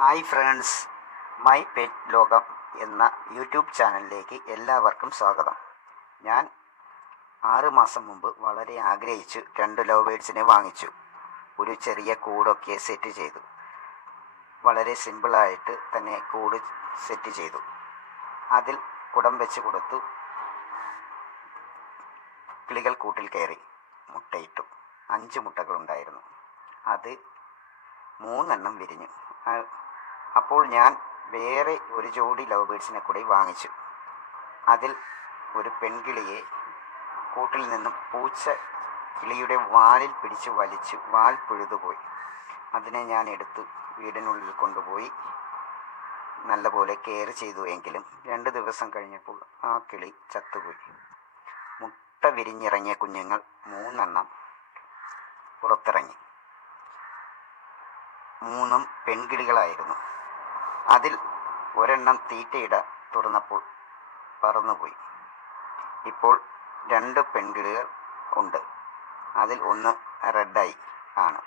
Hi friends, my pet ലോകം എന്ന YouTube ചാനലിലേക്ക് എല്ലാവർക്കും സ്വാഗതം. ഞാൻ 6 മാസം മുമ്പ് വളരെ ആഗ്രഹിച്ചു 2 ലവ് ബേഡ്സിനെ വാങ്ങിച്ചു. ഒരു ചെറിയ കൂടൊക്കെ സെറ്റ് ചെയ്തു. വളരെ സിമ്പിളായിട്ട് തന്നെ കൂട് സെറ്റ് ചെയ്തു. അതിൽ കുടം വെച്ച് കൊടുത്തു. കിളികൾ കൂട്ടിൽ കയറി മുട്ടയിട്ടു. 5 മുട്ടകളുണ്ടായിരുന്നു. അത് 3 വിരിഞ്ഞു. അപ്പോൾ ഞാൻ വേറെ ഒരു ജോഡി ലവ് ബേഡ്സിനെ കൂടി വാങ്ങിച്ചു. അതിൽ ഒരു പെൺകിളിയെ കൂട്ടിൽ നിന്നും പൂച്ച കിളിയുടെ വാലിൽ പിടിച്ച് വലിച്ചു വാൽ പിഴുതുപോയി. അതിനെ ഞാൻ എടുത്തു വീടിനുള്ളിൽ കൊണ്ടുപോയി നല്ലപോലെ കെയർ ചെയ്തു. എങ്കിലും 2 ദിവസം കഴിഞ്ഞപ്പോൾ ആ കിളി ചത്തുപോയി. മുട്ട വിരിഞ്ഞിറങ്ങിയ കുഞ്ഞുങ്ങൾ 3 പുറത്തിറങ്ങി. 3 പെൺകിളികളായിരുന്നു. അതിൽ 1 തീറ്റയിട തുറന്നപ്പോൾ പറന്നുപോയി. ഇപ്പോൾ 2 പെൺകിളികൾ ഉണ്ട്. അതിൽ 1 റെഡായി ആണ്.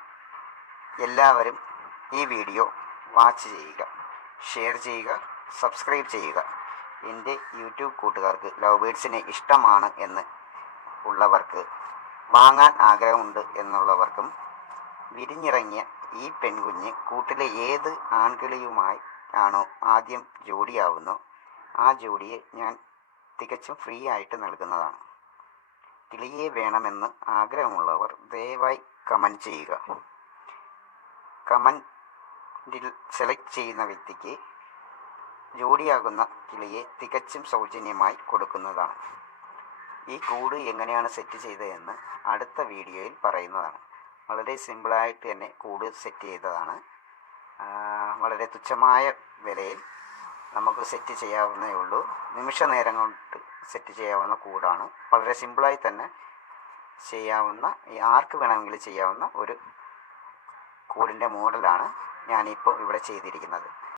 എല്ലാവരും ഈ വീഡിയോ വാച്ച് ചെയ്യുക, ഷെയർ ചെയ്യുക, സബ്സ്ക്രൈബ് ചെയ്യുക. എൻ്റെ യൂട്യൂബ് കൂട്ടുകാർക്ക് ലവ് ബേഡ്സിനെ ഇഷ്ടമാണ് എന്ന് ഉള്ളവർക്ക്, വാങ്ങാൻ ആഗ്രഹമുണ്ട് എന്നുള്ളവർക്കും, വിരിഞ്ഞിറങ്ങിയ ഈ പെൺകുഞ്ഞ് കൂട്ടിലെ ഏത് ആൺകിളിയുമായി ആണോ ആദ്യം ജോഡിയാവുന്നോ ആ ജോഡിയെ ഞാൻ തികച്ചും ഫ്രീ ആയിട്ട് നൽകുന്നതാണ്. കിളിയെ വേണമെന്ന് ആഗ്രഹമുള്ളവർ ദയവായി കമൻറ്റ് ചെയ്യുക. കമൻറ്റിൽ സെലക്ട് ചെയ്യുന്ന വ്യക്തിക്ക് ജോഡിയാകുന്ന കിളിയെ തികച്ചും സൗജന്യമായി കൊടുക്കുന്നതാണ്. ഈ കൂട് എങ്ങനെയാണ് സെറ്റ് ചെയ്തതെന്ന് അടുത്ത വീഡിയോയിൽ പറയുന്നതാണ്. വളരെ സിമ്പിളായിട്ട് തന്നെ കൂട് സെറ്റ് ചെയ്തതാണ്. വളരെ തുച്ഛമായ വിലയിൽ നമുക്ക് സെറ്റ് ചെയ്യാവുന്നേ ഉള്ളൂ. നിമിഷ നേരം കൊണ്ട് സെറ്റ് ചെയ്യാവുന്ന കൂടാണ്. വളരെ സിമ്പിളായി തന്നെ ചെയ്യാവുന്ന, ആർക്ക് വേണമെങ്കിലും ചെയ്യാവുന്ന ഒരു കൂടിൻ്റെ മോഡലാണ് ഞാനിപ്പോൾ ഇവിടെ ചെയ്തിരിക്കുന്നത്.